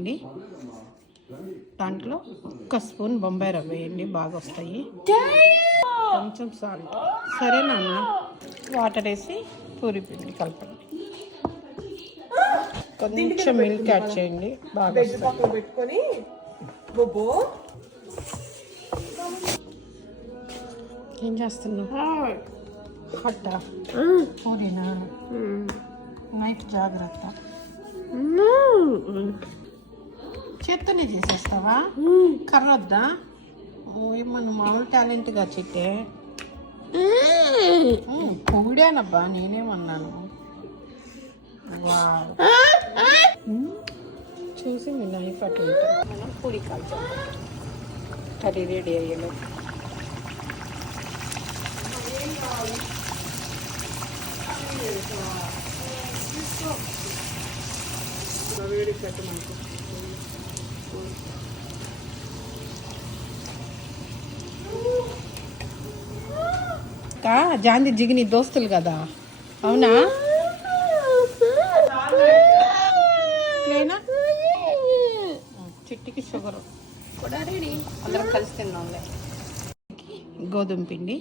పిండి, దాంట్లో ఒక్క స్పూన్ బొంబాయి రవ్వ వేయండి, బాగా వస్తాయి. కొంచెం సాల్ట్, సరే నాన్న. వాటర్ వేసి పూరి పిండి కలపండి. కొంచెం మిల్క్ యాడ్ చేయండి, బాగా వస్తాయి. పెట్టుకొని బొబ్బో ఏం చేస్తున్నావు? హట్ట పూరీనా? నైట్ జాగ్రత్త. చేత్తోనే చేసేస్తావా? కర్రొద్దా? ఏమన్నా మామూలు టాలెంట్గా చిట్టే. పొగిడానబ్బా, నేనేమన్నాను. వావ్, చూసి మీ నైఫ్ అటు మనం పూరి కాల్చాం. కర్రీ రెడీ అయ్యేలో వేడి కట్టు మనకు. జాంది జిగిని దోస్తులు కదా, అవునా? లేనా? చిట్టికి షుగర్ కూడా రెడీ. అందరం కలిసి తిన్నాంలే. గోధుమ పిండి,